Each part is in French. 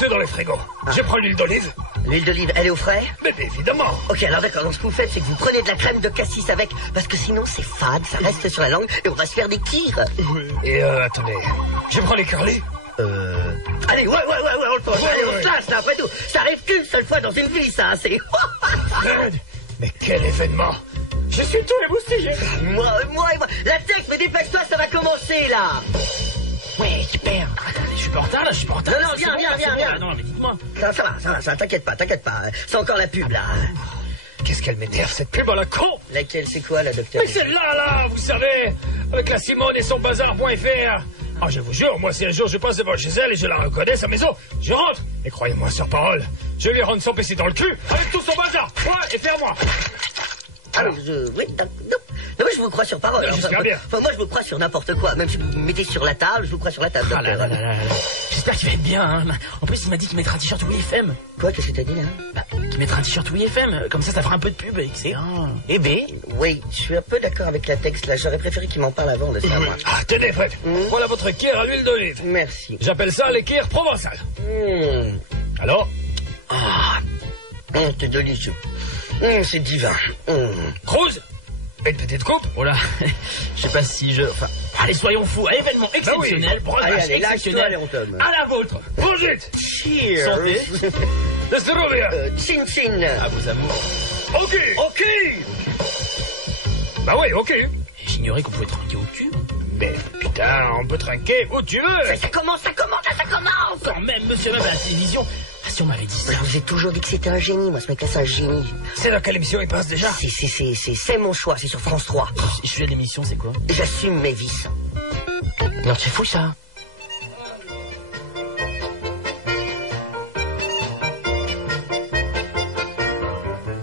ceux dans les frigos. Je prends l'huile d'olive. L'huile d'olive, elle est au frais? Mais évidemment. Ok, alors d'accord, donc ce que vous faites, c'est que vous prenez de la crème de cassis avec, parce que sinon c'est fade, ça reste sur la langue, et on va se faire des kirs. Et attendez, je prends les curly. Allez, ouais, on le fait. Allez, on se lâche, là, après tout. Ça arrive qu'une seule fois dans une vie, ça, c'est... Fred, mais quel événement. Je suis tout émoustillé. Moi. La texte, mais dépêche-toi, ça va commencer, là. Ouais, super. Attendez, je suis pas en retard, là, je suis pas en retard. Non, viens. Non, mais dites-moi. Ça, t'inquiète pas. C'est encore la pub, là. Qu'est-ce qu'elle m'énerve, cette pub à la con. Laquelle, c'est quoi, la docteur? Mais celle-là, là, vous savez, avec la Simone et son bazar.fr. Ah, je vous jure, moi, si un jour je passe devant chez elle et je la reconnais, sa maison, je rentre. Et croyez-moi sur parole, je lui rentre son PC dans le cul avec tout son bazar. Ouais, et ferme-moi. Alors, oui, non, mais je vous crois sur parole. J'espère bien. Enfin, moi, je vous crois sur n'importe quoi. Même si vous me mettez sur la table, je vous crois sur la table. Ah là. J'espère qu'il va être bien, hein. En plus, il m'a dit qu'il mettra un t-shirt WFM. Quoi, qu'est-ce que t'as dit, là? Qu'il mettra un t-shirt WFM. Comme ça fera un peu de pub, excellent. Eh ben. Oui, je suis un peu d'accord avec la texte, là. J'aurais préféré qu'il m'en parle avant de ça, moi. Ah, tenez, Fred. Voilà votre kir à l'huile d'olive. Merci. J'appelle ça les kirs provençales. Alors? C'est délicieux. C'est divin. Cruz? Une petite coupe? Oh là, je sais pas si je... Enfin, allez, soyons fous. Un événement exceptionnel, Allez, exceptionnel. on tombe. À la vôtre. Brigitte! Cheers. Santé. De zdrowie! Chin. À vos amours. Ok! Bah oui, ok. J'ignorais qu'on pouvait trinquer au cul. Mais putain, on peut trinquer où tu veux. Ça commence. Quand même, monsieur, même à la télévision. Ah, si on m'avait dit ça. Je vous ai toujours dit que c'était un génie, moi, ce mec-là, c'est un génie. C'est dans quelle émission il passe déjà? C'est mon choix, c'est sur France 3. Je suis à l'émission, c'est quoi? J'assume mes vices. Non, c'est fou, ça.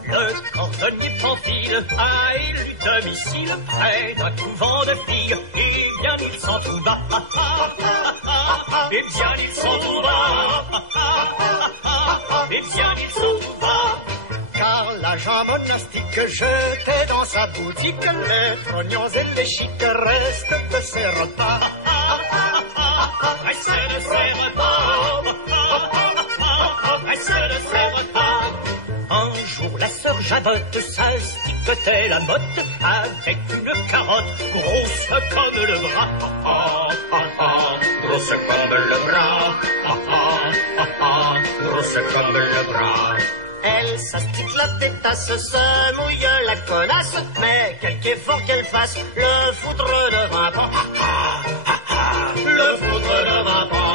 Le cordonnier Pamphile a élu domicile près d'un couvent de filles. Eh bien, il s'en trouva. Eh bien, il s'en trouva. Eh bien, il s'en trouva. Car l'agent monastique jetait dans sa boutique les trognons et les chics restent de ses repas. Restent de ses repas. Restent de ses repas. Un jour, la sœur Jadotte s'astiquetait la motte avec une carotte grosse comme le bras. Grosse comme le bras. Grosse comme le bras. Elle s'astique la pétasse, se mouille la connasse, mais quelque effort qu'elle fasse, le foutre devint pan. Le foutre devint pan.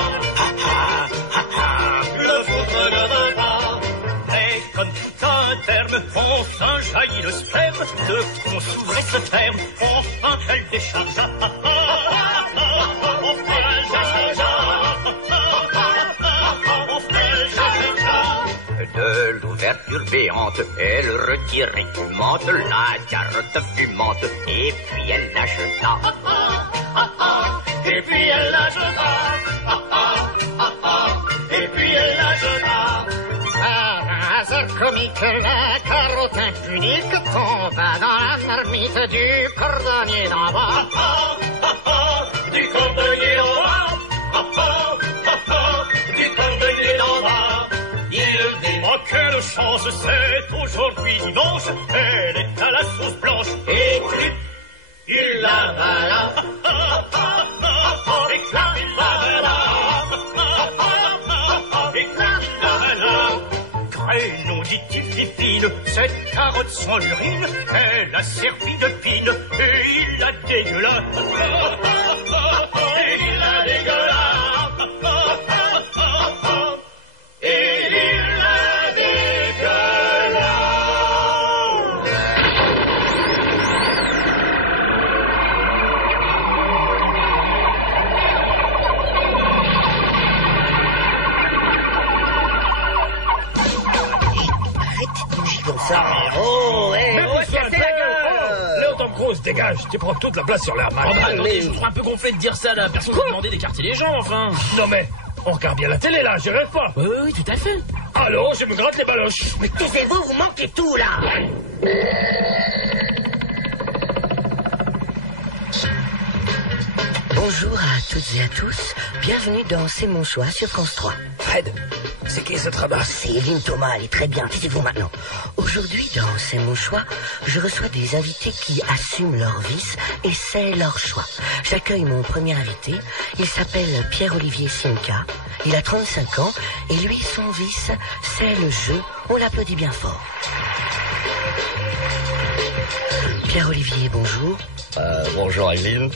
Le foutre devint pan. Mais comme tout un terme, enfin jaillit le sperme, de qu'on s'ouvrait ce terme, enfin elle déchargea. Enfin elle déchargea. De l'ouverture béante, elle retire écumante la carotte fumante, et puis elle la jeta. Et puis elle la jeta. Et puis elle la jeta. Par un hasard comique, la carotte impunique tomba dans la marmite du cordonnier d'en bas. Du cordonnier d'en bas. Du cordonnier d'en bas. Il dit, oh quelle chance, c'est aujourd'hui dimanche, elle est à la sauce blanche, et clip, il l'avala, et clap, il l'avala, et clap, il l'avala. Crénon, dit-il, Pipine, cette carotte sans l'urine, elle a servi de pine, et il la dégueula, et il la dégueula. Léo Tom Cruise, dégage, tu prends toute la place sur l'air mal. Attendez, je me trouve un peu gonflé de dire ça, là. Personne ne m'a demandé d'écarter les gens, enfin. Non mais, on regarde bien la télé là, je rêve pas. Oui, tout à fait. Allô, je me gratte les baloches. Mais taisez-vous, vous manquez tout, là. Bonjour à toutes et à tous. Bienvenue dans C'est mon choix sur France 3. Fred, C'est qui cette rabasse? C'est Eline Thomas, elle est très bien. Taisez-vous maintenant. Aujourd'hui, dans C'est mon choix, je reçois des invités qui assument leur vice et c'est leur choix. J'accueille mon premier invité. Il s'appelle Pierre-Olivier Simca. Il a 35 ans et lui, son vice, c'est le jeu. On l'applaudit bien fort. Pierre-Olivier, bonjour. Bonjour Eline.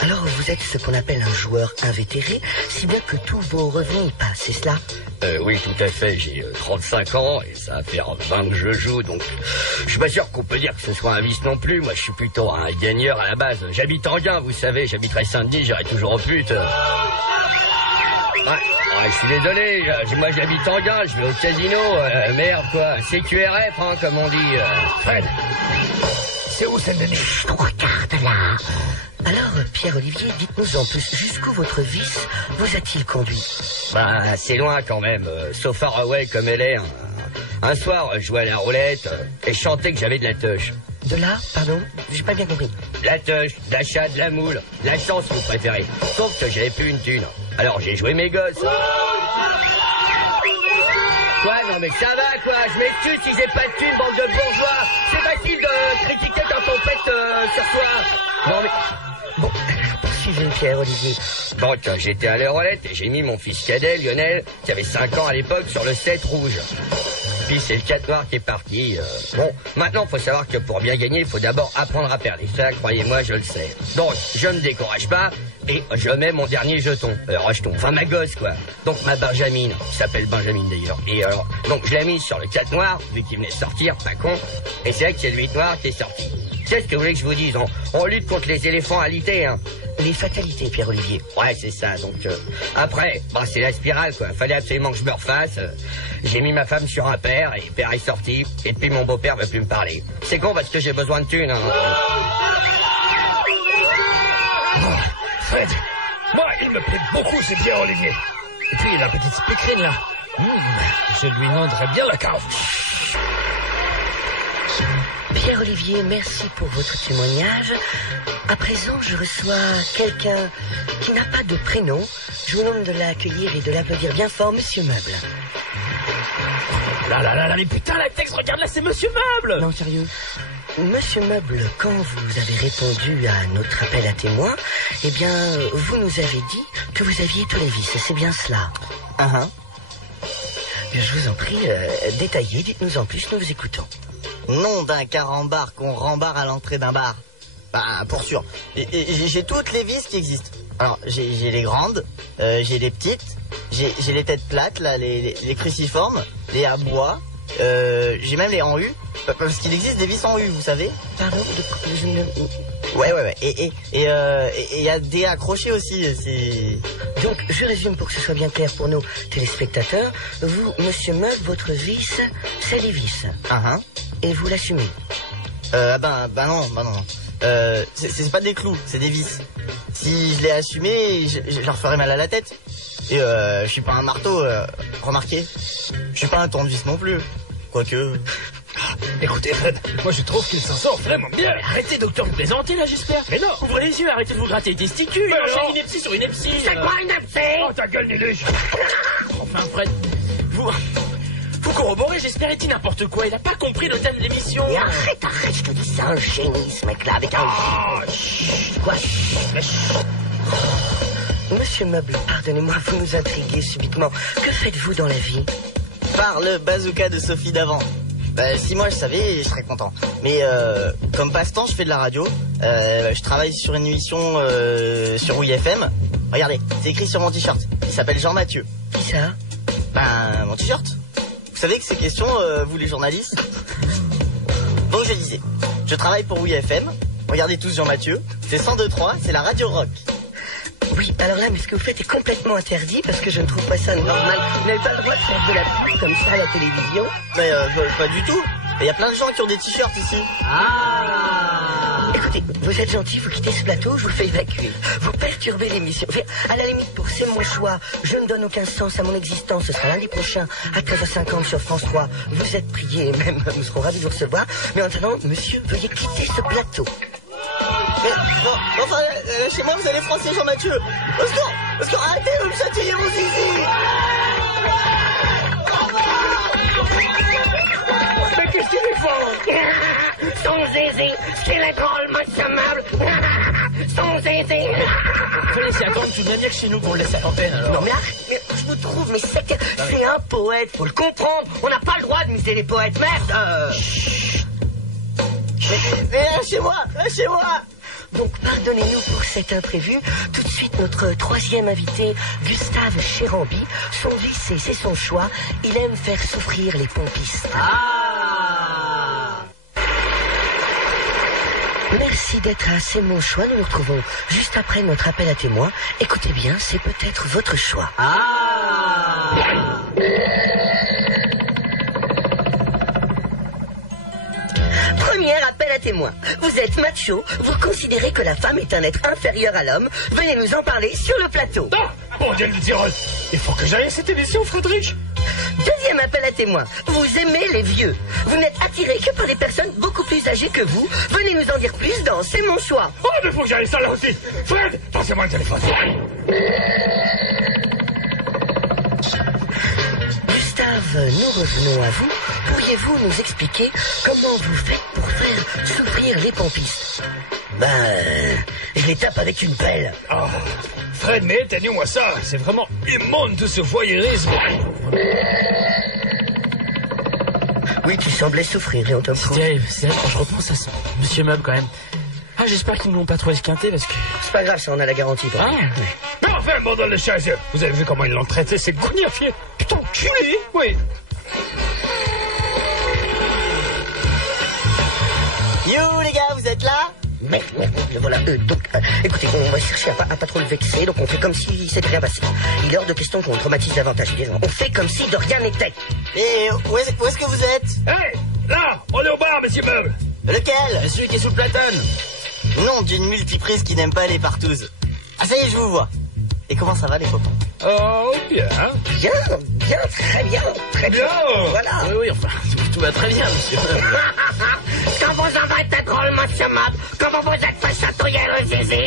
Alors, vous êtes ce qu'on appelle un joueur invétéré, si bien que tous vos revenus y passent, c'est cela? Oui, tout à fait. J'ai 35 ans et ça va faire 20 que je joue, donc je suis pas sûr qu'on peut dire que ce soit un vice non plus. Moi, je suis plutôt un gagneur à la base. J'habite en Gain, vous savez, j'habiterai Saint-Denis, j'irai toujours aux putes. Je suis désolé, moi j'habite en Gain, je vais au casino, merde quoi, CQRF, hein, comme on dit. Fred, c'est où Saint-Denis? Regarde là. Alors, Pierre-Olivier, dites-nous en plus, jusqu'où votre vice vous a-t-il conduit? Bah, c'est loin quand même, so far away comme elle est. Un soir, je jouais à la roulette et je chantais que j'avais de la touche. De là, pardon, j'ai pas bien compris. De la touche, de l'achat, de la moule, de la chance, vous préférez. Sauf que j'avais plus une thune. Alors j'ai joué mes gosses. Quoi? Non mais ça va quoi, je m'excuse si j'ai pas de thune, bande de bourgeois. C'est facile de critiquer quand on pète sur soi. Non mais... Bon, poursuivez Pierre-Olivier. Donc j'étais à la roulette et j'ai mis mon fils cadet, Lionel, qui avait 5 ans à l'époque, sur le 7 rouge. Puis c'est le 4 noir qui est parti. Bon, maintenant faut savoir que pour bien gagner, il faut d'abord apprendre à perdre. Et ça, croyez-moi, je le sais. Donc, je ne décourage pas et je mets mon dernier jeton. Rejeton, enfin ma gosse quoi. Donc ma Benjamine, qui s'appelle Benjamine d'ailleurs. Et alors, donc je l'ai mise sur le 4 noir, vu qu'il venait de sortir, pas con. Et c'est vrai que c'est le 8 noir qui est sorti. Qu'est-ce que vous voulez que je vous dise? On lutte contre les éléphants alités, hein. Les fatalités, Pierre-Olivier. Ouais, c'est ça. Donc après, bah, c'est la spirale, quoi. Fallait absolument que je me refasse. J'ai mis ma femme sur un père et père est sorti. Et depuis, mon beau-père veut plus me parler. C'est con parce que j'ai besoin de thunes. Hein. Fred, moi, il me plaît beaucoup, c'est Pierre-Olivier. Et puis, la petite speakerine, là. Je lui inonderais bien la cave. Pierre-Olivier, merci pour votre témoignage. À présent, je reçois quelqu'un qui n'a pas de prénom. Je vous demande de l'accueillir et de l'applaudir bien fort, Monsieur Meuble. Là, mais putain, la texte, regarde là, c'est Monsieur Meuble. Non, sérieux. Monsieur Meuble, quand vous avez répondu à notre appel à témoins, eh bien, vous nous avez dit que vous aviez tous les vices, c'est bien cela? Je vous en prie, détaillez, dites-nous en plus, nous vous écoutons. Nom d'un carambar qu'on rembarre à l'entrée d'un bar. Bah, pour sûr. J'ai toutes les vis qui existent. Alors, j'ai les grandes, j'ai les petites, j'ai les têtes plates, là, les cruciformes, les à bois, j'ai même les en U, parce qu'il existe des vis en U, vous savez. Pardon, Ouais. Et il y a des accrochés aussi, c'est... Donc, je résume pour que ce soit bien clair pour nos téléspectateurs. Vous, Monsieur Meuble, votre vice, c'est les vis. Et vous l'assumez? Bah non. C'est pas des clous, c'est des vis. Si je l'ai assumé, je leur ferais mal à la tête. Et je suis pas un marteau, remarquez. Je suis pas un tournevis non plus. Quoique... Écoutez, Fred, moi je trouve qu'il s'en sort vraiment bien. Arrêtez, docteur, vous plaisantez là, j'espère. Mais non. Ouvrez les yeux, arrêtez de vous gratter les testicules. Il enchaîne ineptie sur ineptie. C'est quoi ineptie? Oh, ta gueule, Néluche. Enfin, Fred, vous corroborez, j'espère, et n'importe quoi. Il a pas compris le thème de l'émission. Et arrête, je te dis, c'est un génie, ce mec-là, avec un... Quoi? Monsieur Meuble, pardonnez-moi, vous nous intriguez subitement. Que faites-vous dans la vie? Par le bazooka de Sophie d'avant. Bah, si moi je savais, je serais content. Mais comme passe-temps, je fais de la radio. Je travaille sur une émission sur WeFM. Regardez, c'est écrit sur mon t-shirt. Il s'appelle Jean-Mathieu. Qui ça? Ben, mon t-shirt. Vous savez que ces questions, vous les journalistes. Donc je disais, je travaille pour WeFM. Regardez tous Jean-Mathieu. C'est 102.3, c'est la radio rock. Oui, alors là, mais ce que vous faites est complètement interdit parce que je ne trouve pas ça normal. Vous n'avez pas le droit de faire de la pub comme ça à la télévision. Mais pas du tout. Il y a plein de gens qui ont des t-shirts ici. Écoutez, vous êtes gentil, vous quittez ce plateau, je vous fais évacuer. Vous perturbez l'émission. Enfin, à la limite, pour C'est mon choix, je ne donne aucun sens à mon existence. Ce sera lundi prochain à 13h50 sur France 3. Vous êtes priés, même nous serons ravis de vous recevoir. Mais en attendant, monsieur, veuillez quitter ce plateau. Mais, enfin, chez moi, vous allez français Jean-Mathieu. Au secours, arrêtez, vous me chatouillez mon zizi. qu'est-ce qu'il lui faut? Son zézé, ce qu'il est drôle, monsieur Meuble. Son zézé. Faut laisser attendre tout de même mieux que chez nous pour le laisser à l'antenne alors. Non mais je vous trouve, mais c'est un poète, faut le comprendre. On n'a pas le droit de miser les poètes, merde. Mais lâchez-moi. Donc pardonnez-nous pour cet imprévu. Tout de suite notre troisième invité, Gustave Chérambi. Son vice c'est son choix. Il aime faire souffrir les pompistes. Merci d'être à C'est mon choix. Nous nous retrouvons juste après notre appel à témoins. Écoutez bien, c'est peut-être votre choix. Premier appel à témoins. Vous êtes macho, vous considérez que la femme est un être inférieur à l'homme. Venez nous en parler sur le plateau. Ah, bon Dieu le Tyrol, il faut que j'aille à cette émission, Frédéric. Deuxième appel à témoins. Vous aimez les vieux. Vous n'êtes attiré que par des personnes beaucoup plus âgées que vous. Venez nous en dire plus dans C'est mon choix. Oh, mais faut que j'aille ça là aussi. Fred, passez-moi le téléphone. Gustave, nous revenons à vous. Pourriez-vous nous expliquer comment vous faites pour faire souffrir les pompistes? Je les tape avec une pelle. Oh, Fred, mais éteignez-moi ça. C'est vraiment immonde tout ce voyeurisme. Oui, tu semblais souffrir, et on te C'est terrible quand je repense à ce monsieur Meuble quand même. Ah, j'espère qu'ils ne l'ont pas trop esquinté parce que... C'est pas grave, ça, on a la garantie. Pour Mais enfin, bordel de chaise. Vous avez vu comment ils l'ont traité, c'est gougnafier. Putain, culé. Oui. You les gars, vous êtes là? Mais voilà, écoutez, on va chercher à pas trop le vexer, donc on fait comme si c'était rien passé. Il est hors de question qu'on le traumatise davantage, évidemment. On fait comme si de rien n'était. Et où est-ce que vous êtes? Hey, là, on est au bar, monsieur Meuble. Lequel? Celui qui est sous le platane. Nom d'une multiprise qui n'aime pas les partouzes. Ah ça y est, je vous vois. Et comment ça va les copains? Oh, bien. Bien, très bien. Voilà. Oui, enfin, tout va très bien, monsieur Meuble. Quand vous en êtes drôle, monsieur Meuble, comment vous êtes fait chatouiller le zizi.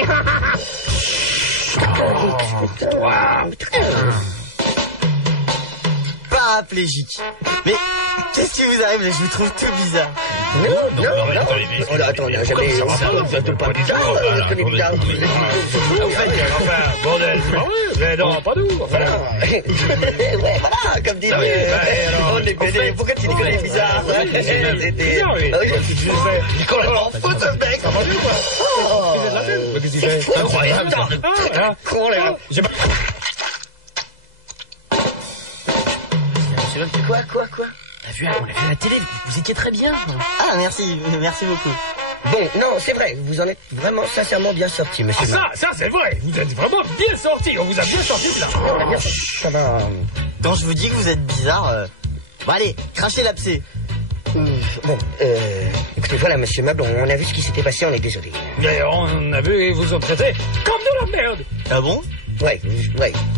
Paraplégique. Mais qu'est-ce qui vous arrive? Je vous trouve tout bizarre. Non. Attends, on n'a jamais... C'est pas bizarre. C'est bizarre. Enfin, bordel. Mais non, pas nous. Ouais, voilà, comme dit... On est pédé. Pourquoi tu dis qu'on est bizarre? C'était... Il complètement fou, ce mec. Ça va mieux, quoi. Qu'est-ce qu'il fait? Incroyable. Con, là. Quoi? On l'a vu à la télé, vous étiez très bien. Ah merci beaucoup. Bon, non, c'est vrai, vous en êtes vraiment sincèrement bien sorti, monsieur. Ça c'est vrai. Vous êtes vraiment bien sorti. On vous a bien sorti de là. Ça va... Quand je vous dis que vous êtes bizarre... Bon allez, crachez l'abcès. Bon, écoutez, voilà, monsieur Meuble, on a vu ce qui s'était passé, on est désolé. D'ailleurs, on a vu, ils vous ont traité comme de la merde. Ah bon? Ouais, je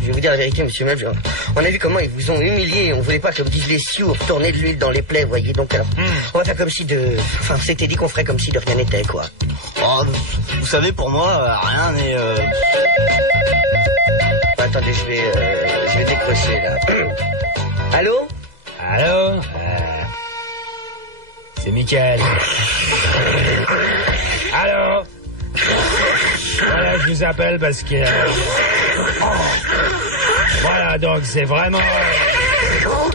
vais vous dire la vérité, monsieur Meuble. On a vu comment ils vous ont humilié. On voulait pas, comme disent les Sioux, retourner de l'huile dans les plaies, voyez. Donc, alors, on va faire comme si de... Enfin, c'était dit qu'on ferait comme si de rien n'était, quoi. Oh, vous savez, pour moi, rien n'est... Attendez, je vais décrocher, là. Allô? C'est Mickaël. Allô? Voilà, je vous appelle parce que... Voilà, donc c'est vraiment...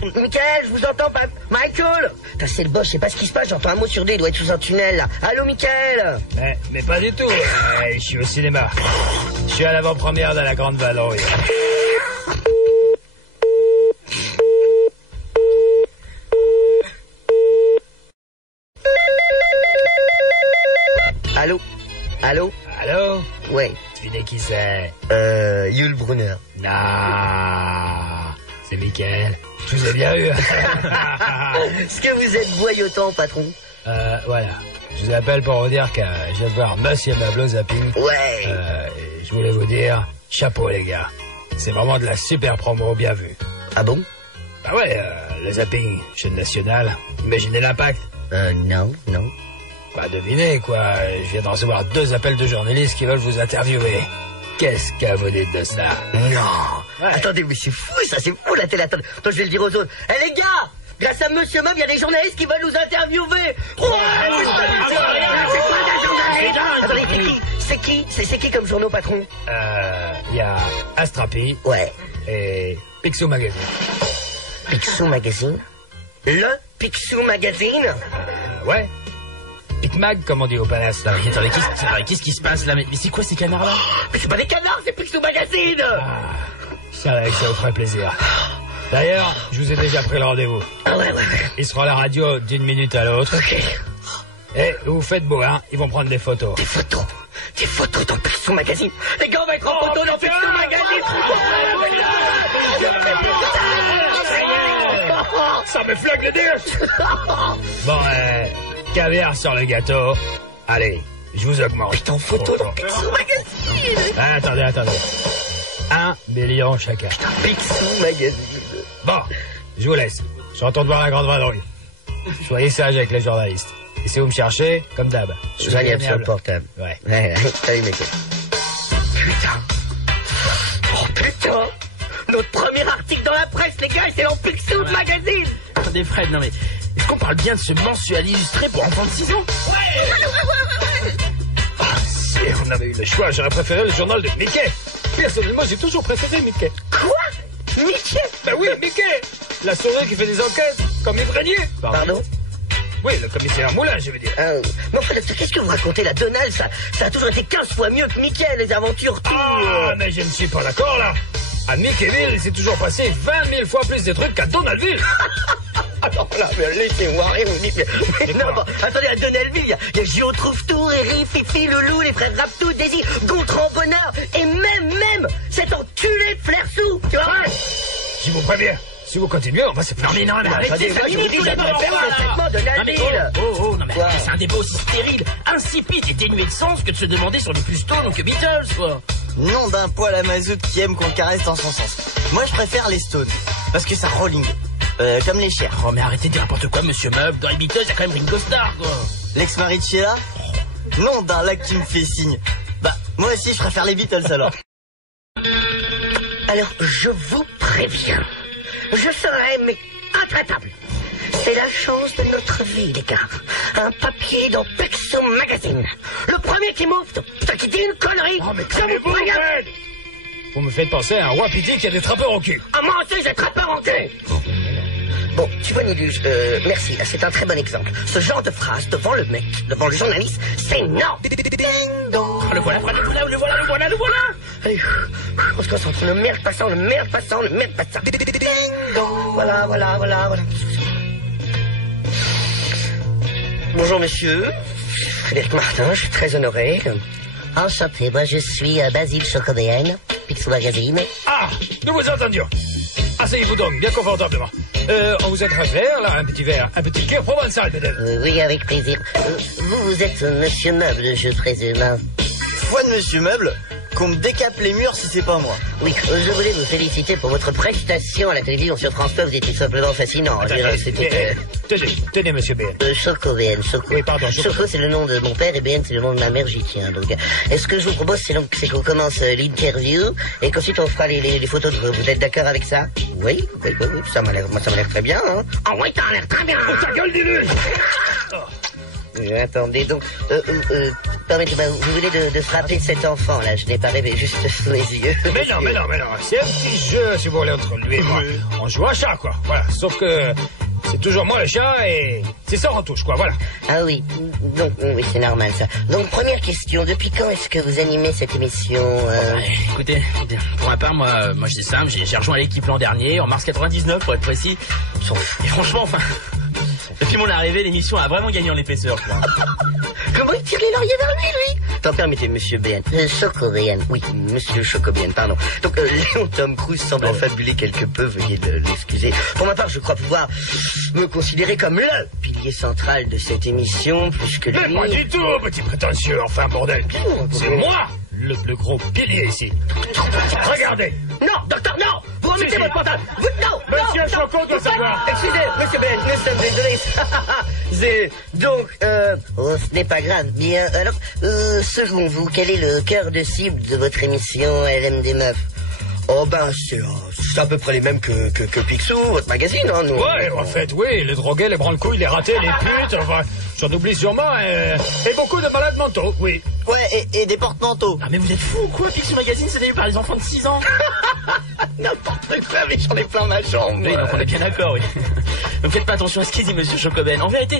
Michael, je vous entends pas. Michael! Putain, c'est le boss, je sais pas ce qui se passe, j'entends un mot sur deux, il doit être sous un tunnel, là. Allô, Michael? Mais pas du tout. Je suis au cinéma. Je suis à l'avant-première de La Grande Vadrouille. Allô? Ouais. Tu sais qui c'est? Yul Brunner. Non, c'est Mickaël. Je vous ai bien eu. Est-ce que vous êtes boyotant, patron? Voilà. Je vous appelle pour vous dire que je vais voir Monsieur Meuble au zapping. Ouais. Je voulais vous dire, chapeau les gars. C'est vraiment de la super promo, bien vu. Ah bon? Bah ouais, le zapping, chaîne nationale. Imaginez l'impact. Non. Bah devinez quoi, je viens de recevoir 2 appels de journalistes qui veulent vous interviewer. Qu'est-ce que vous dites de ça? Non. Ouais. Attendez, mais c'est fou ça, c'est fou la télé. Attends, je vais le dire aux autres. Eh les gars, Grâce à Monsieur Mob, il y a des journalistes qui veulent nous interviewer. C'est qui comme journaux, patron? Il y a Astrapi. Ouais. Et Picsou Magazine. Picsou Magazine? Le Picsou Magazine? Ouais. Picmag, comme on dit au palace, là. Attendez, qu'est-ce qui se passe là? Mais c'est quoi ces canards-là? Mais c'est pas des canards, c'est Picsou Magazine! Ça vous ferait plaisir. D'ailleurs, je vous ai déjà pris le rendez-vous. Ah ouais. Ils seront à la radio d'une minute à l'autre. Ok. Et vous faites beau, hein? Ils vont prendre des photos. Des photos dans Picsou Magazine. Les gars, on va être en photo dans Picsou Magazine. Ça me flaque le déch. Bon, caviar sur le gâteau. Allez, je vous augmente. Putain, en photo dans Picsou Magazine. Attendez. 1 million chacun. Picsou Magazine. Bon, je vous laisse. Je retourne voir la grande vadrouille. Soyez sage avec les journalistes. Et si vous me cherchez, comme d'hab. Joignable sur le portable. Ouais. Salut, mec. Putain. Notre premier article dans la presse, les gars, c'est dans Picsou Magazine. Attendez, Fred, non mais... Est-ce qu'on parle bien de ce mensuel illustré pour enfants de 6 ans? Si on avait eu le choix, j'aurais préféré le journal de Mickey. Personnellement, j'ai toujours préféré Mickey. Quoi? Mickey? Ben oui, Mickey. La souris qui fait des enquêtes, comme Yves Régnier. Pardon? Oui, le commissaire Moulin, je veux dire. Mais enfin, qu'est-ce que vous racontez là? Donald, ça a toujours été 15 fois mieux que Mickey, les aventures, tout. Ah, mais je ne suis pas d'accord, là. À Mickeyville, il s'est toujours passé 20 000 fois plus de trucs qu'à Donaldville. Alors là, mais laissez-moi rien, vous dites, mais non, bon, attendez, à Donaldville, il y a Gio Trouve-Tout, Riri, Fifi, Loulou, les frères Raptou, Daisy, Gontran Bonheur, et même, cet enculé de Flersou, tu vois? Je vous préviens, si vous continuez, on va se faire... Non, mais arrêtez, moi, je vous dis, j'aimerais faire le traitement de Donaldville. Non, mais arrêtez, c'est un débat aussi stérile, insipide et dénué de sens que de se demander sur les plus Stones que Beatles, quoi. Nom d'un poil à mazout qui aime qu'on caresse dans son sens. Moi, je préfère les Stones, parce que ça rolling. Comme les chers. Oh, mais arrêtez de dire n'importe quoi, monsieur Meub. Dans les Beatles, il y a quand même Ringo Starr, quoi. L'ex-mari de Sheila? Nom d'un lac qui me fait signe. Bah, moi aussi, je préfère les Beatles, alors. Alors, je vous préviens, je serai, mais intraitable. C'est la chance de notre vie, les gars. Un papier dans Picsou Magazine. Le premier qui m'ouvre, qui dit une connerie, Oh, mais je vous préviens. Vous me faites penser à un wapiti qui a des trappeurs au cul. Ah, moi aussi, j'ai trappeur en cul. Bon, tu vois, Niluge, merci, c'est un très bon exemple. Ce genre de phrase devant le mec, devant le journaliste, c'est non. Ding dong. Oh, le voilà. Allez, on se concentre. Le merde passant. Ding dong. Voilà. Bonjour, monsieur. Frédéric Martin, je suis très honoré. Enchanté, moi je suis Basile Chocobéenne, Picsou Magazine. Ah, nous vous entendions. Asseyez-vous donc, bien confortablement. On vous aiderait faire, là, un petit verre, un petit cœur provençal, peut-être. Oui, avec plaisir. Vous êtes monsieur Meuble, je présume. Hein. Foi de monsieur Meuble, qu'on me décape les murs si c'est pas moi. Oui, je voulais vous féliciter pour votre prestation à la télévision sur France 2. Vous étiez simplement fascinant. Tenez, monsieur BN. Choco BN, Choco. Oui, pardon, Choco. Choco, c'est le nom de mon père et BN, c'est le nom de ma mère, j'y tiens. Donc, ce que je vous propose, c'est qu'on commence l'interview et qu'ensuite on fera les photos de vous. Vous êtes d'accord avec ça? Oui, ça m'a l'air très bien. Hein. Ah oui, t'as l'air très bien. Oh, ta gueule d'illusion. Attendez, donc, permettez-moi, vous venez de frapper cet enfant, là, je n'ai pas rêvé, juste sous les yeux. Mais non, c'est un petit jeu, si vous voulez, entre lui et moi. On joue à chat, quoi, voilà, sauf que c'est toujours moi le chat et c'est ça en touche, quoi, voilà. Ah oui, donc, oui, c'est normal, ça. Donc, première question, depuis quand est-ce que vous animez cette émission Écoutez, pour ma part, moi je dis simple, j'ai rejoint l'équipe l'an dernier, en mars 99, pour être précis. Et franchement, enfin... Depuis mon arrivée, l'émission a vraiment gagné en épaisseur, quoi. Comment il tire les lauriers vers lui T'en permettez, monsieur BN. Choco BN. Oui, monsieur Choco BN, pardon. Donc, Léon Tom Cruise semble en fabuler quelque peu, veuillez l'excuser. Pour ma part, je crois pouvoir me considérer comme le pilier central de cette émission, plus que lui. Mais pas du tout, petit prétentieux, enfin, bordel. C'est moi le plus gros pilier ici. Regardez. Non, docteur, non. Vous remettez votre portable. Monsieur Choco doit savoir. Excusez, monsieur Ben, nous sommes désolés. Donc, ce n'est pas grave. Bien, alors, selon vous, quel est le cœur de cible de votre émission LM des Meufs? Oh ben, c'est c'est à peu près les mêmes que Picsou, votre magazine, hein, nous. Ouais, en fait, oui, les drogués, les branle-couilles, les ratés, les putes, enfin, j'en oublie sûrement, et beaucoup de malades mentaux, oui. Ouais, et des porte-manteaux. Ah mais vous êtes fous ou quoi? Picsou Magazine, c'est lu par les enfants de 6 ans. N'importe quoi, mais j'en ai plein ma chambre. Oui, donc on est bien d'accord, oui. Donc faites pas attention à ce qu'il dit, monsieur Chocoben. En vérité,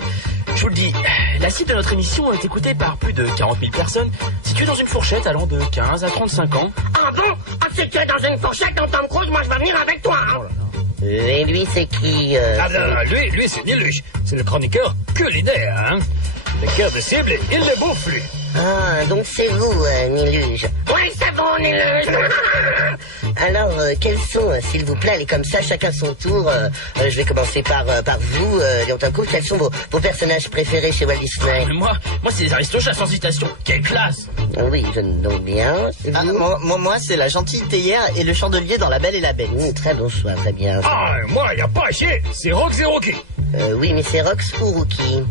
je vous le dis, la cible de notre émission est écoutée par plus de 40 000 personnes, située dans une fourchette allant de 15 à 35 ans. Ah bon? Ah, si tu es dans une fourchette dans Tom Cruise, moi je vais venir avec toi. Hein. Et lui, c'est qui Ah non, lui, c'est Niluche. C'est le chroniqueur culinaire, hein. Le cœur de cible, il le bouffe, lui. Ah, donc c'est vous, Niluge. Oui, c'est bon, Niluge. Alors, quels sont, s'il vous plaît, allez comme ça, chacun son tour. Je vais commencer par vous, Léon Tancourt. Quels sont vos personnages préférés chez Walt Disney? Mais moi, c'est les Aristochats sans citation. Quelle classe! Oui, je ne donc bien. Ah, moi, c'est la gentille théière et le chandelier dans La Belle et la Bête. Très bon choix, très bien. Ah, moi, y a pas à chier. C'est Rox et Rocky. Oui, mais c'est Rox ou Rookie?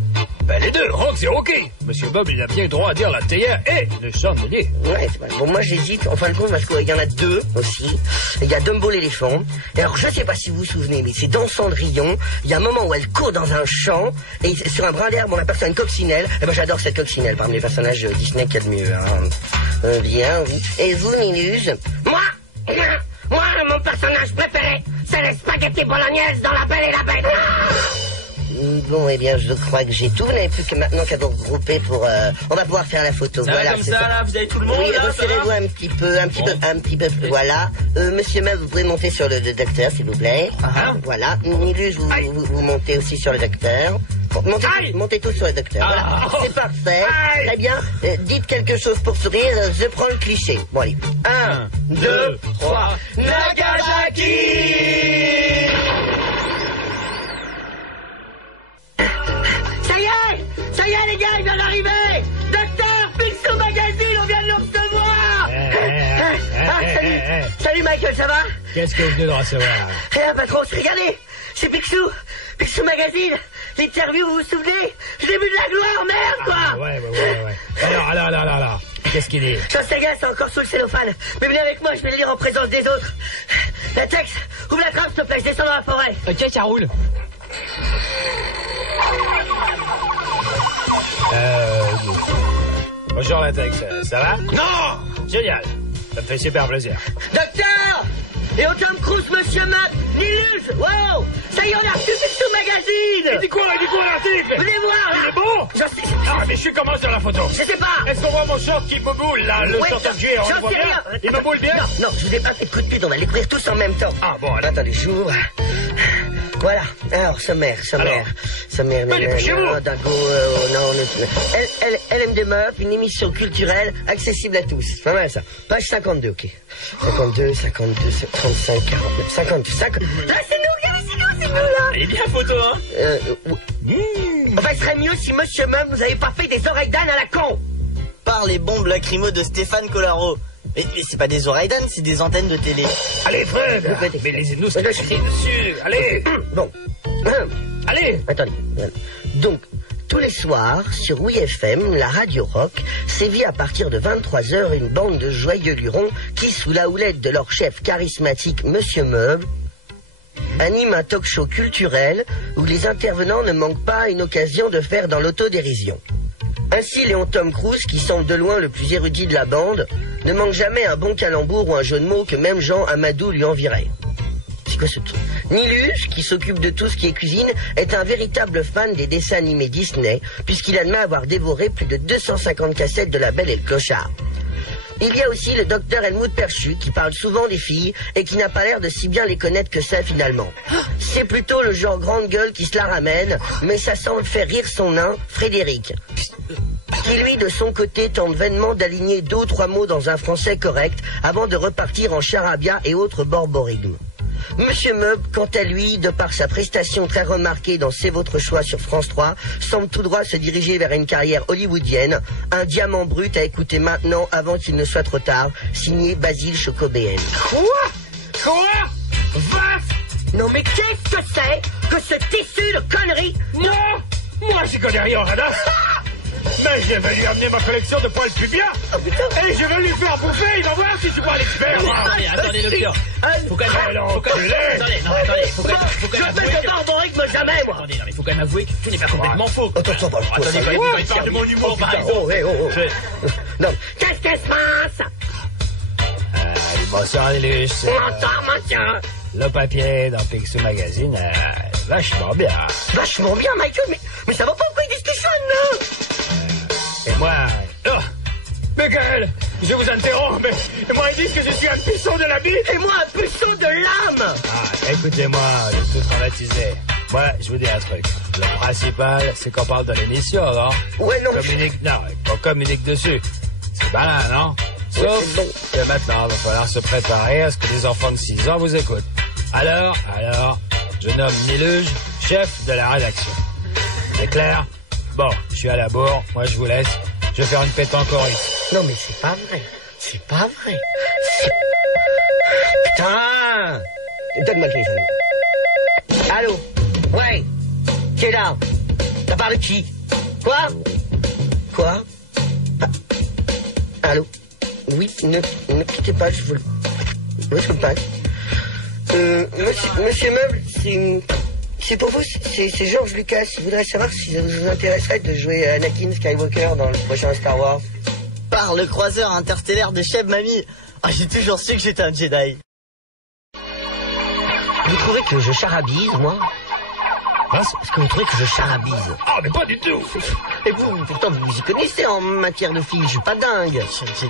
Ben, les deux, Rox et Rocky. Monsieur Bob, il a bien le droit à dire la théière et le chandelier. Ouais, c'est vrai. Bon, moi, j'hésite, en fin de compte, parce qu'il y en a deux aussi. Il y a Dumbo l'éléphant. Et alors, je sais pas si vous vous souvenez, mais c'est dans Cendrillon. Il y a un moment où elle court dans un champ, et sur un brin d'herbe, on aperçoit une coccinelle. Et ben, j'adore cette coccinelle, parmi les personnages Disney qu'il y a de mieux, hein. Bien, oui. Et vous, Niluge? Moi, mon personnage préféré, c'est les spaghettis bolognaise dans La Belle et la Bête. Bon, eh bien, je crois que j'ai tout. Vous n'avez plus que maintenant qu'à vous regrouper pour... on va pouvoir faire la photo. Ça voilà, va comme ça, là? Vous avez tout le monde, oui, là? resserrez-vous un petit peu, voilà. Monsieur Mev, vous pouvez monter sur le docteur, s'il vous plaît. Voilà. Niluge, vous montez aussi sur le docteur. Montez tous sur le docteur. Voilà. C'est parfait. Très bien. Dites quelque chose pour sourire. Je prends le cliché. Bon, allez. 1, 2, 3. Nagasaki! Ça y est, les gars, il vient d'arriver! Docteur, Picsou Magazine, on vient de le recevoir! Salut Michael, ça va? Qu'est-ce que vous venez de recevoir? Rien, patron, regardez! C'est Picsou Magazine! L'interview, vous vous souvenez? Je l'ai vu de la gloire, merde, quoi! Ah, ouais. Alors. Qu'est-ce qu'il dit? J'en sais rien, c'est encore sous le cellophane. Mais venez avec moi, je vais le lire en présence des autres. La Tex, ouvre la trappe, s'il te plaît, je descends dans la forêt. Ok, ça roule. Bonjour Latex, ça va? Non! Génial, ça me fait super plaisir. Docteur! Et au Tom Cruise, Monsieur Matt, Niluge, wow! Ça y est, on a reçu Picsou Magazine! Il dit quoi l'article? Venez voir, là! Il est bon? J'en sais... Ah, mais je suis comment sur la photo? Je sais pas! Est-ce qu'on voit mon short qui me boule, là? Le short de cuir, on le voit bien? Il me boule bien? Non, je vous ai pas fait de coup de pute, on va les courir tous en même temps. Ah, bon, alors. Attendez, j'ouvre. Voilà, alors, sommaire. Dago, LM des meufs, une émission culturelle accessible à tous. C'est pas mal ça. Page 52, ok. 52, 35, 49, 52, 50. Là, c'est nous, là. Elle est bien photo, hein? Enfin, il serait mieux si Monsieur Mum nous avait pas fait des oreilles d'âne à la con. Par les bombes lacrymaux de Stéphane Collaro. Mais c'est pas des oreilles d'âne, c'est des antennes de télé. Allez, Fred! Mais lisez-nous ce que je suis dessus. Allez! Bon. Allez! Attendez. Voilà. Donc, tous les soirs, sur WeFM, la radio rock, sévit à partir de 23h une bande de joyeux lurons qui, sous la houlette de leur chef charismatique, Monsieur Meuble, anime un talk-show culturel où les intervenants ne manquent pas une occasion de faire dans l'autodérision. Ainsi, Léon Tom Cruise, qui semble de loin le plus érudit de la bande, ne manque jamais un bon calembour ou un jeu de mots que même Jean Amadou lui envierait. C'est quoi ce truc? Niluge, qui s'occupe de tout ce qui est cuisine, est un véritable fan des dessins animés Disney, puisqu'il admet avoir dévoré plus de 250 cassettes de La Belle et le Clochard. Il y a aussi le docteur Helmut Perchu, qui parle souvent des filles et qui n'a pas l'air de si bien les connaître que ça finalement. C'est plutôt le genre grande gueule qui se la ramène, mais ça semble faire rire son nain, Frédéric, qui lui, de son côté, tente vainement d'aligner 2 ou 3 mots dans un français correct avant de repartir en charabia et autres borborigmes. Monsieur Meub, quant à lui, de par sa prestation très remarquée dans C'est votre choix sur France 3, semble tout droit se diriger vers une carrière hollywoodienne, un diamant brut à écouter maintenant avant qu'il ne soit trop tard, signé Basile Chocobéen. Quoi? Vache! Non mais qu'est-ce que c'est que ce tissu de conneries? Moi, j'y connais rien, Rada. Mais je vais lui amener ma collection de poils pubiens. Et je vais lui faire bouffer. Il va voir si tu vois l'expert. Attendez, docteur. Faut quand même... Je fais de pardon rythme jamais, moi. Attendez, non, mais faut quand même avouer que tout n'est pas complètement faux. Attends, Attendez, quand il parle de mon humour, par exemple. Non. Qu'est-ce qu'elle se passe? Bonsoir, Luce. Bonsoir, monsieur. Le papier dans Picsou Magazine, vachement bien. Vachement bien, Michael, mais ça va pas, pourquoi ils disent que je sonne, Et moi... Oh, Michael, je vous interromps, mais moi, ils disent que je suis un puceau de la bite. Et moi, un puceau de l'âme. Ah, écoutez-moi, le tout traumatisé. Moi, je vous dis un truc. Le principal, c'est qu'on parle de l'émission, non? Ouais, non. On communique dessus. C'est malin, non? Sauf que maintenant, il va falloir se préparer à ce que les enfants de 6 ans vous écoutent. Alors, je nomme Miluge chef de la rédaction. C'est clair? Bon, je suis à la bourre, moi je vous laisse. Je vais faire une pétanque au risque. Non, mais c'est pas vrai. C'est pas vrai. Putain! Donne-moi le téléphone. Allô? Ouais? Qui est là? T'as parlé de qui? Quoi? Allô? Oui, ne quittez pas, je vous le... Oui, je vous le passe. Monsieur Meuble, c'est pour vous, c'est George Lucas. Je voudrais savoir si ça vous intéresserait de jouer Anakin Skywalker dans le prochain Star Wars. Par le croiseur interstellaire de Cheb Mamie. Ah, j'ai toujours su que j'étais un Jedi. Vous trouvez que je charabise, moi? Est-ce que vous trouvez que je charabise? Ah, mais pas du tout. Et vous, pourtant, vous vous y connaissez en matière de filles, je suis pas dingue.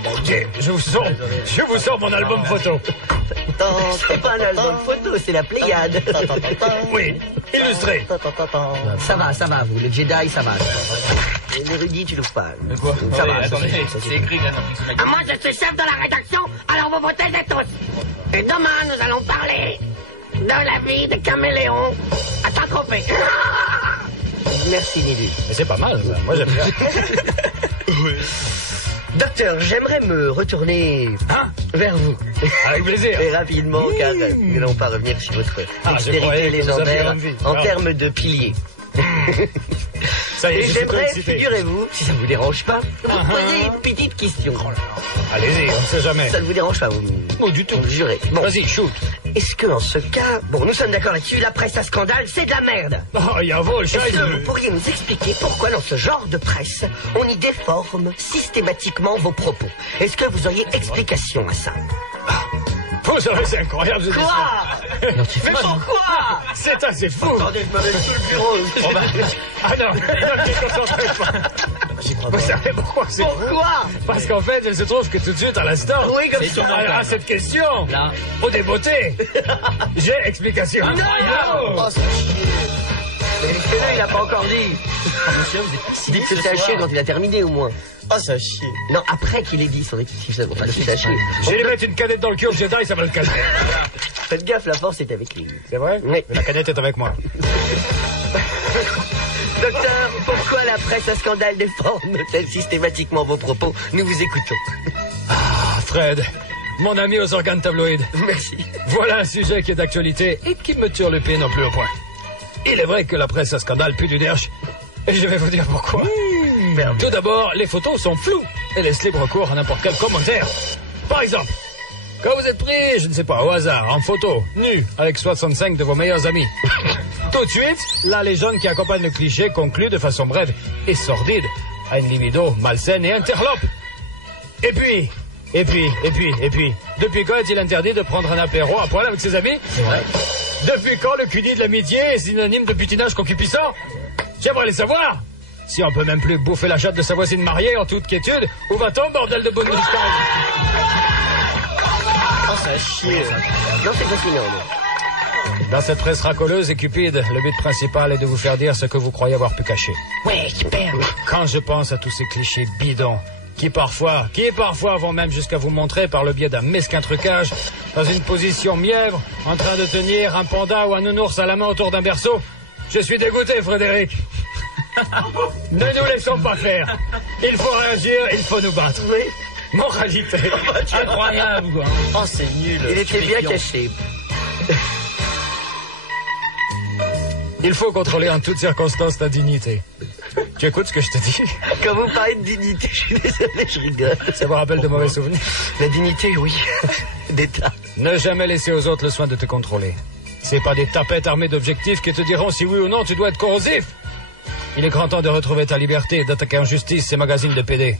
Ok, je vous sors mon album photo. C'est pas un album photo, c'est la Pléiade. Oui, illustré. Ça va, vous, le Jedi, ça va. L'érudit, tu l'ouvres pas. Mais quoi? Ça va, attendez, c'est écrit là dans Picsou Magazine. Moi, je suis chef de la rédaction, alors vous votez tous. Et demain, nous allons parler de la vie de Caméléon à Saint-Tropez. Merci, Nilu. Mais c'est pas mal, ça. Moi, j'aime bien. Docteur, j'aimerais me retourner vers vous. Avec plaisir. Et rapidement, car nous n'allons pas revenir sur votre dextérité légendaire en termes de piliers. Ça y est, Et je suis trop j'aimerais, excité. figurez-vous, si ça ne vous dérange pas, vous poser une petite question. Allez-y, on sait jamais. Ça ne vous dérange pas, vous? Non, du tout. Vous jurez. Bon. Vas-y, shoot. Est-ce que dans ce cas, bon, nous sommes d'accord là-dessus, la presse à scandale, c'est de la merde. Oh, il y a un vol, Est-ce que vous pourriez nous expliquer pourquoi dans ce genre de presse, on y déforme systématiquement vos propos? Est-ce que vous auriez explication à ça? Vous savez, c'est incroyable. ce Quoi? discours. Mais pourquoi? C'est assez fou. Attendez, je me mets sous le bureau. Ah non, tu te concentres pas. Vous savez pourquoi c'est fou? Pourquoi? Parce qu'en fait, il se trouve que tout de suite, à l'instant, Oui, comme C'est ça. étonnant. à cette question, Là. au débeauté, j'ai explication. Non! Mais celui-là, il a pas encore dit. Monsieur, vous êtes si Dites que c'est à chier quand il a terminé, au moins. Oh, ça chie. Non, après qu'il ait dit, son excuse, enfin, c'est à chier. Je vais lui mettre une canette dans le cul au Jedi, ça va le calmer. Faites gaffe, la force est avec lui. C'est vrai? Oui. Mais la canette est avec moi. Docteur, pourquoi la presse à scandale déforme-t-elle systématiquement vos propos? Nous vous écoutons. Ah, Fred, mon ami aux organes tabloïdes. Merci. Voilà un sujet qui est d'actualité et qui me turlupine au plus haut point. Il est vrai que la presse à scandale pue du derche. Et je vais vous dire pourquoi. Tout d'abord, les photos sont floues et laissent libre cours à n'importe quel commentaire. Par exemple, quand vous êtes pris, je ne sais pas, au hasard, en photo, nu, avec 65 de vos meilleurs amis. Tout de suite, la légende qui accompagne le cliché conclut de façon brève et sordide à une libido malsaine et interlope. Et puis, depuis quand est-il interdit de prendre un apéro à poil avec ses amis? C'est vrai. Depuis quand le cuni de l'amitié est synonyme de butinage concupiscent? J'aimerais les savoir. Si on peut même plus bouffer la chatte de sa voisine mariée en toute quiétude, où va-t-on, bordel de bonne moustache? Oh, ça chie. Non, c'est fascinant. non. Dans cette presse racoleuse et cupide, le but principal est de vous faire dire ce que vous croyez avoir pu cacher. Ouais, super. Quand je pense à tous ces clichés bidons, qui parfois vont même jusqu'à vous montrer par le biais d'un mesquin trucage, dans une position mièvre, en train de tenir un panda ou un nounours à la main autour d'un berceau, je suis dégoûté, Frédéric. Ne nous laissons pas faire. Il faut réagir, il faut nous battre. Oui. Moralité. Incroyable, quoi. Oh, c'est nul. Il était bien caché. Il faut contrôler en toutes circonstances la dignité. Tu écoutes ce que je te dis? Quand vous parlez de dignité, je suis désolé, je rigole. Ça vous rappelle de mauvais souvenirs? La dignité, oui. D'État. Ne jamais laisser aux autres le soin de te contrôler. C'est pas des tapettes armées d'objectifs qui te diront si oui ou non tu dois être corrosif. Il est grand temps de retrouver ta liberté et d'attaquer en justice ces magazines de PD.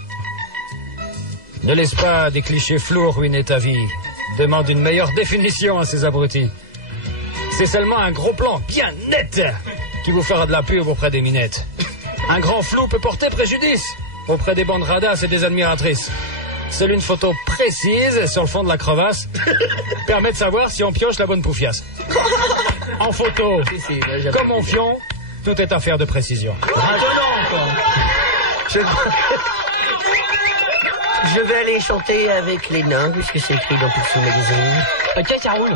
Ne laisse pas des clichés flous ruiner ta vie. Demande une meilleure définition à ces abrutis. C'est seulement un gros plan bien net qui vous fera de la pub auprès des minettes. Un grand flou peut porter préjudice auprès des bandes radasses et des admiratrices. Seule une photo précise sur le fond de la crevasse permet de savoir si on pioche la bonne poufiasse. En photo, comme en fion, tout est affaire de précision. Je vais aller chanter avec les nains, puisque c'est écrit dans tous ces magazines. Ok, ça roule.